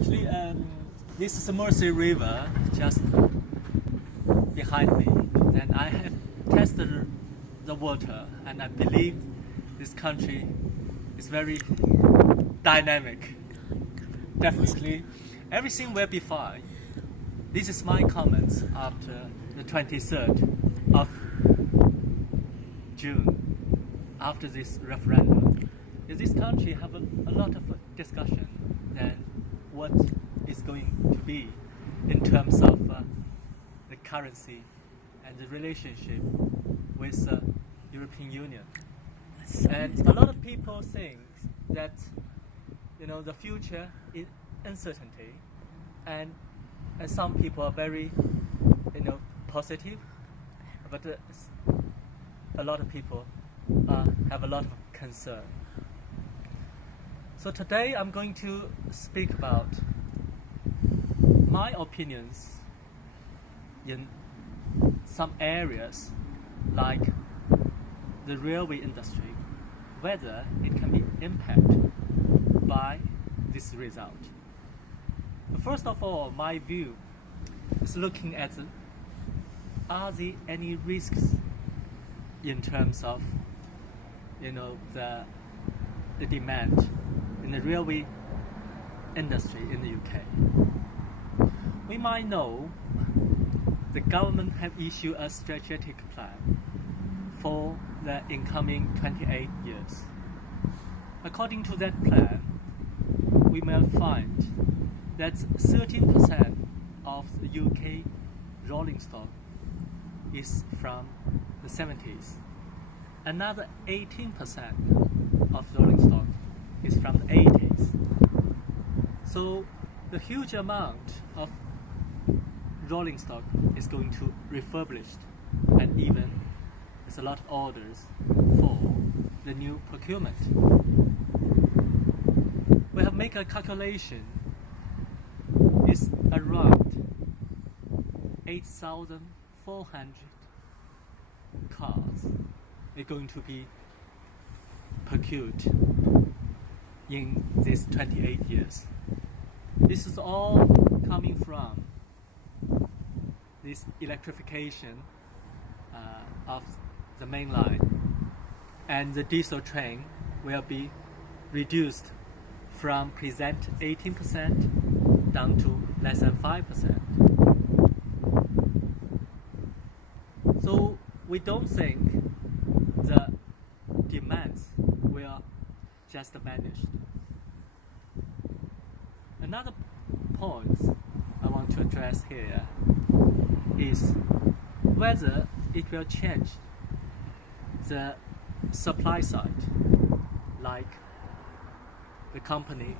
Actually, this is the Mersey River just behind me. And I have tested the water, and I believe this country is very dynamic. Definitely, everything will be fine. This is my comments after the 23rd of June, after this referendum. This country have a lot of discussion than what is going to be in terms of the currency and the relationship with the European Union. And a lot of people think that the future is uncertainty, and some people are very positive, but a lot of people have a lot of concern. So today I'm going to speak about my opinions in some areas like the railway industry, whether it can be impacted by this result. First of all, my view is looking at are there any risks in terms of the demand in the railway industry in the UK. We might know the government have issued a strategic plan for the incoming 28 years. According to that plan, we may find that 13% of the UK rolling stock is from the 70s. Another 18% of rolling stock is from the 80s. So the huge amount of rolling stock is going to refurbished, and even there's a lot of orders for the new procurement. We have made a calculation. It's around 8,400 cars are going to be procured in these 28 years. This is all coming from this electrification of the main line, and the diesel train will be reduced from present 18% down to less than 5%. So we don't think the demands will just vanish. Another point I want to address here is whether it will change the supply side, like the company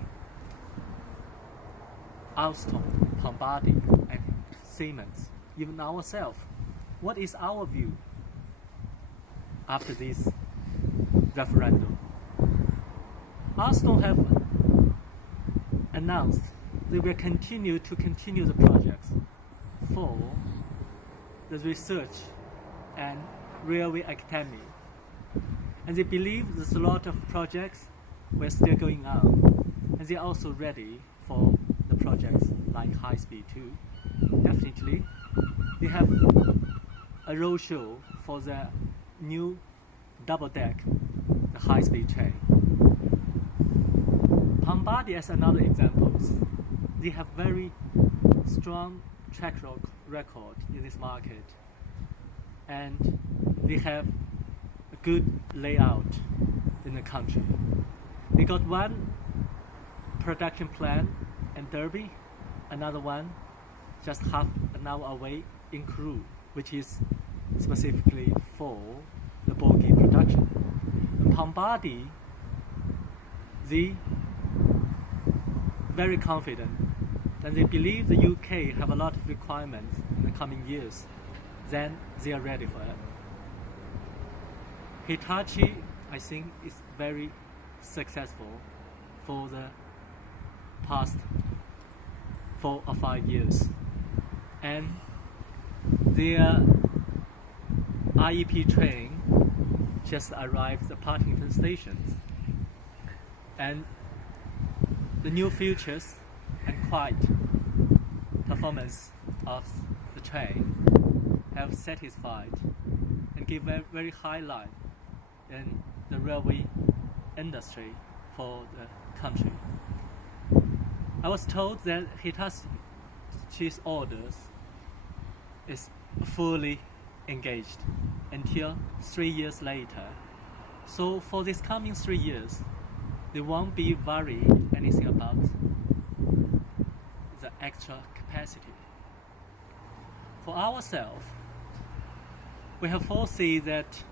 Alstom, Bombardier, and Siemens, even ourselves. What is our view after this referendum? Alstom have announced they will continue the projects for the research and railway academy, and they believe there's a lot of projects were still going on, and they're also ready for the projects like high speed too. Definitely, they have a roadshow for the new double deck, the high speed train. Bombardier as another example. They have very strong track record in this market, and they have a good layout in the country. They got one production plant in Derby, another one just half an hour away in Crewe, which is specifically for the bogie production. And Bombardier, they very confident that they believe the UK have a lot of requirements in the coming years, then they are ready for it. Hitachi, I think, is very successful for the past 4 or 5 years, and their IEP train just arrived at Partington stations, and the new features and quiet performance of the train have satisfied and give a very high line in the railway industry for the country. I was told that Hitachi's orders is fully engaged until 3 years later. So for these coming 3 years, they won't be worried anything about the extra capacity. For ourselves, we have foreseen that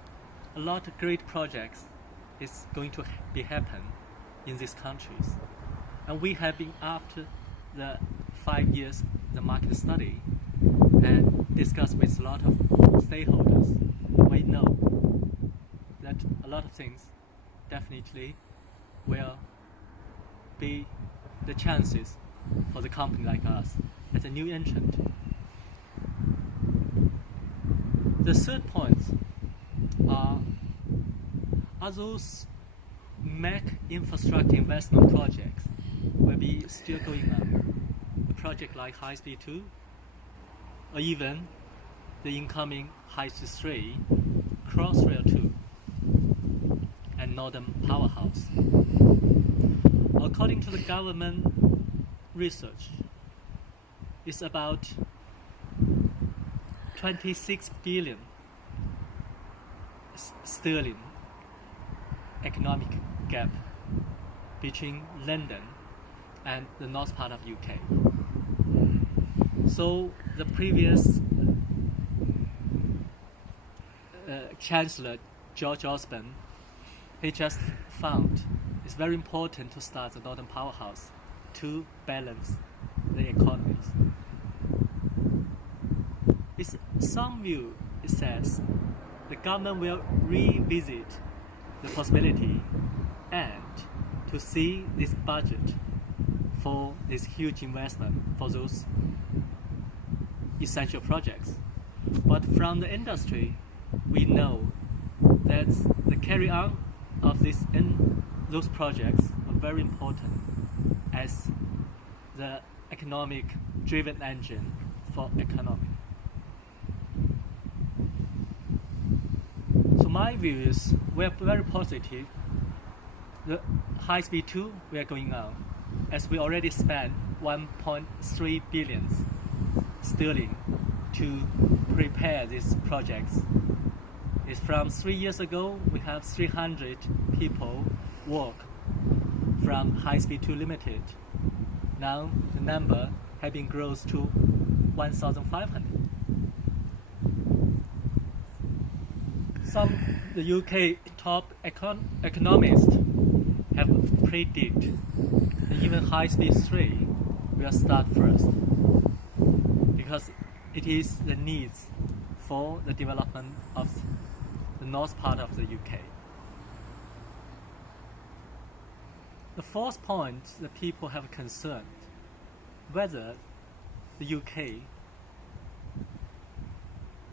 a lot of great projects is going to be happen in these countries. And we have been after the 5 years the market study and discussed with a lot of stakeholders. We know that a lot of things definitely will be the chances for the company like us as a new entrant. The third point are those mega infrastructure investment projects will be still going on. A project like High Speed 2 or even the incoming High Speed 3, Crossrail 2 and Northern Powerhouse. According to the government research, it's about 26 billion sterling economic gap between London and the north part of UK. So the previous Chancellor George Osborne, he just found it's very important to start the Northern Powerhouse to balance the economies. It's some view, it says, the government will revisit the possibility and to see this budget for this huge investment for those essential projects. But from the industry, we know that the carry on of those projects are very important as the economic driven engine for economy. So my view is we are very positive. The High Speed 2 we are going on, as we already spent 1.3 billion sterling to prepare these projects. It's from 3 years ago, we have 300 people work from High Speed 2 Limited. Now the number has been grown to 1,500. The UK top economists have predicted that even High Speed 3 will start first because it is the needs for the development of the north part of the UK. The fourth point that people have concerned whether the UK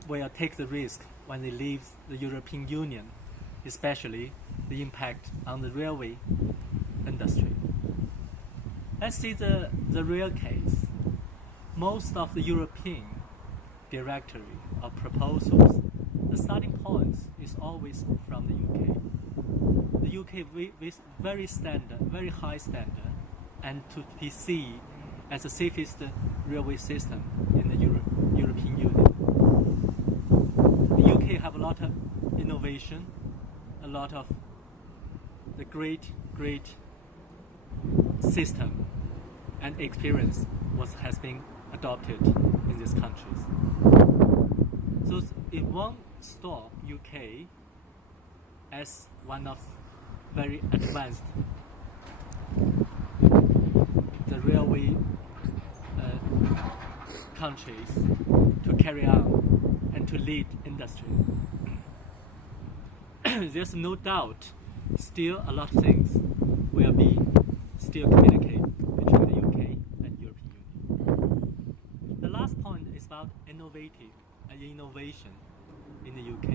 will take the risk when they leave the European Union, especially the impact on the railway industry. Let's see the real case. Most of the European directory or proposals, the starting point is always from the UK. The UK with very high standard, and to be seen as the safest railway system in the European Union. The UK have a lot of innovation, a lot of the great system and experience has been adopted in these countries. So it won't stop UK as one of very advanced the railway countries to carry on and to lead industry. There's no doubt still a lot of things will be still communicated between the UK and European Union. The last point is about innovation in the UK.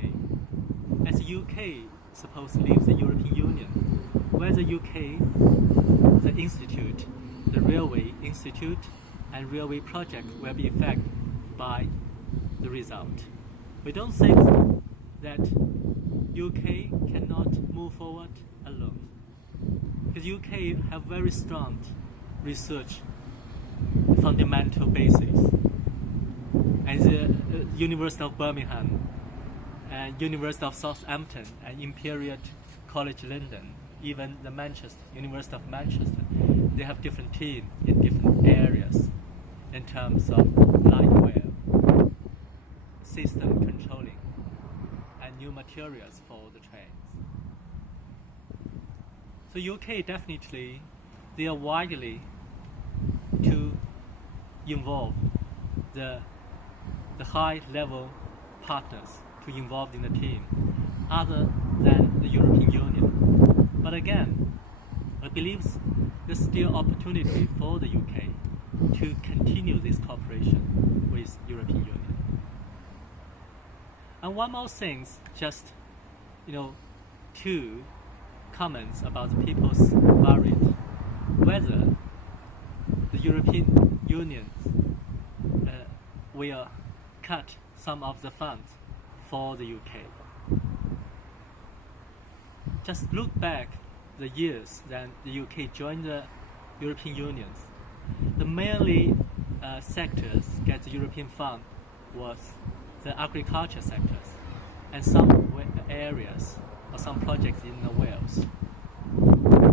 As the UK supposed to leave the European Union, where the UK, the institute, the railway institute and railway project will be affected by the result. We don't think that UK cannot move forward alone, because UK have very strong research fundamental basis, and the University of Birmingham and University of Southampton and Imperial College London, even the University of Manchester, they have different teams in different areas in terms of light rail, system controlling, and new materials for the trains. So UK definitely, they are widely to involve the high level partners to involve in the team other than the European Union. But again, I believe there's still opportunity for the UK to continue this cooperation with European Union. And one more thing, just two comments about the people's varied whether the European Union will cut some of the funds for the UK. Just look back the years that the UK joined the European Union. The mainly sectors get the European fund was the agriculture sectors and some areas or some projects in Wales.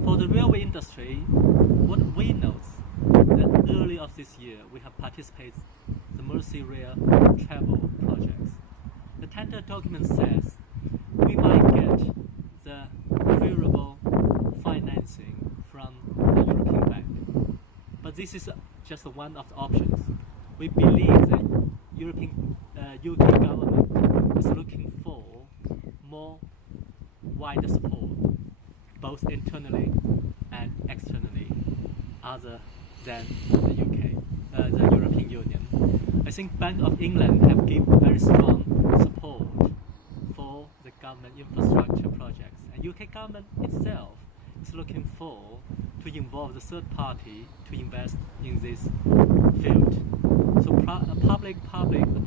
For the railway industry, what we know that early of this year we have participated in the Merseyrail travel projects. The tender document says we might get the favorable financing from the European Bank, but this is just one of the options. We believe that UK government is looking for more wider support, both internally and externally, other than the European Union. I think Bank of England have given very strong support for the government infrastructure projects, and UK government itself is looking for to involve the third party to invest in this field. So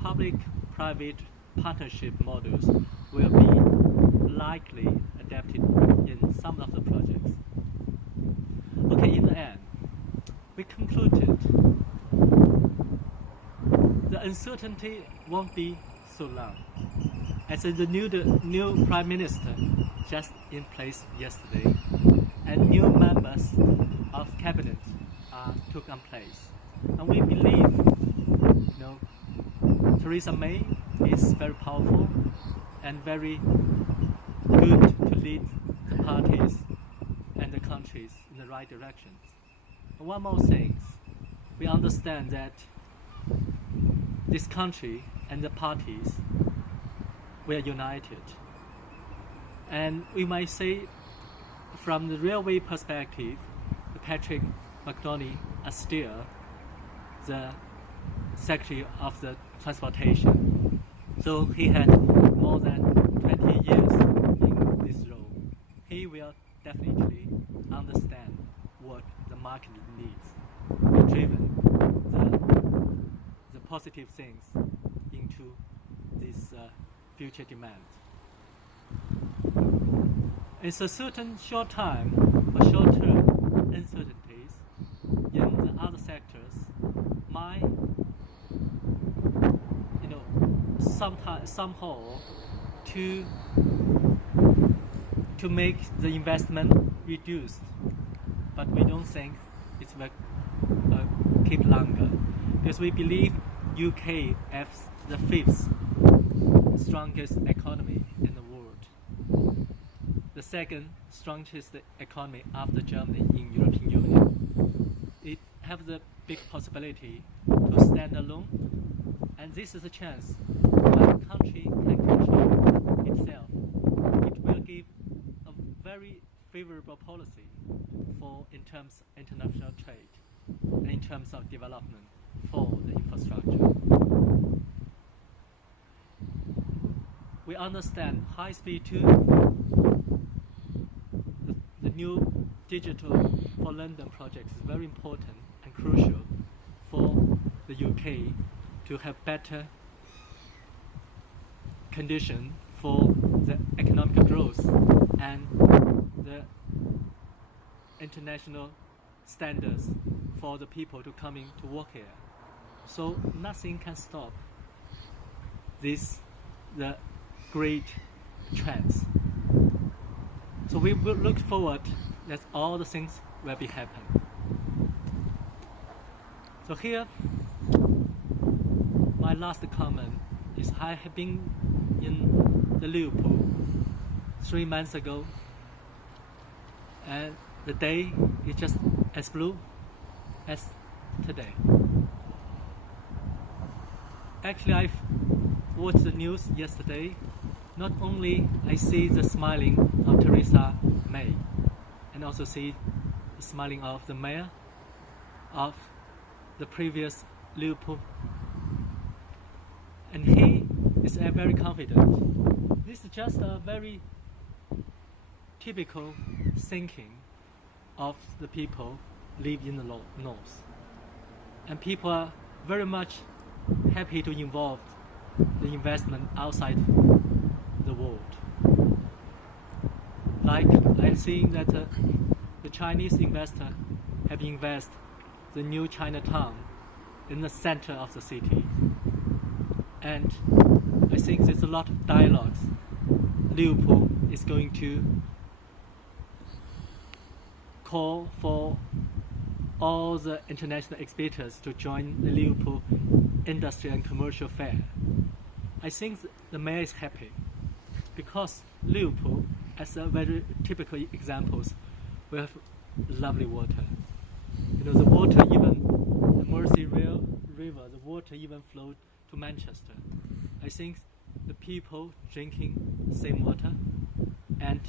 public-private partnership models will be likely adapted in some of the projects. Okay, in the end, we concluded the uncertainty won't be so long. As the new Prime Minister just in place yesterday, and new members of cabinet took on place, and we believe, Theresa May is very powerful and very good to lead the parties and the countries in the right directions. And one more thing, we understand that this country and the parties, we are united. And we might say, from the railway perspective, Patrick McDonnell is still the Secretary of the Transportation. So he had more than 20 years in this role. He will definitely understand what the market needs and driven the positive things into this future demand. It's a certain short-term uncertainties in the other sectors might somehow to make the investment reduced, but we don't think it will keep longer, because we believe UK as the 5th strongest economy in the world, the second strongest economy after Germany in European Union. It has the big possibility to stand alone, and this is a chance when a country can control itself. It will give a very favorable policy in terms of international trade and in terms of development for the infrastructure. We understand high speed 2, the new digital for London project is very important and crucial for the UK to have better condition for the economic growth and the international standards for the people to coming to work here. So nothing can stop the great trends. So we will look forward that all the things will be happen. So here, my last comment is I have been in the Liverpool 3 months ago, and the day is just as blue as today. Actually, I watched the news yesterday. Not only I see the smiling of Theresa May, and also see the smiling of the mayor of the previous Liverpool, and he is very confident. This is just a very typical thinking of the people live in the north, and people are very much happy to involve the investment outside the world. Like I see that the Chinese investor have invested the new Chinatown in the center of the city, and I think there's a lot of dialogues. Liverpool is going to call for all the international exhibitors to join the Liverpool Industry and Commercial Fair. I think the mayor is happy because Liverpool, as a very typical examples, we have lovely water. You know, the water, even the Mersey River, the water even flowed to Manchester. I think the people drinking the same water, and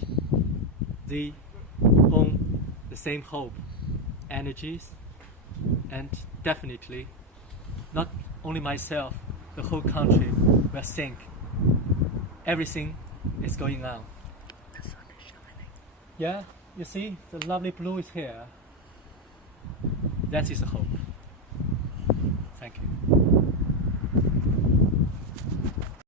they own the same hope, energies, and definitely not only myself, the whole country will think everything is going on. The sun is shining. Yeah, you see, the lovely blue is here. That is the hope. Thank you.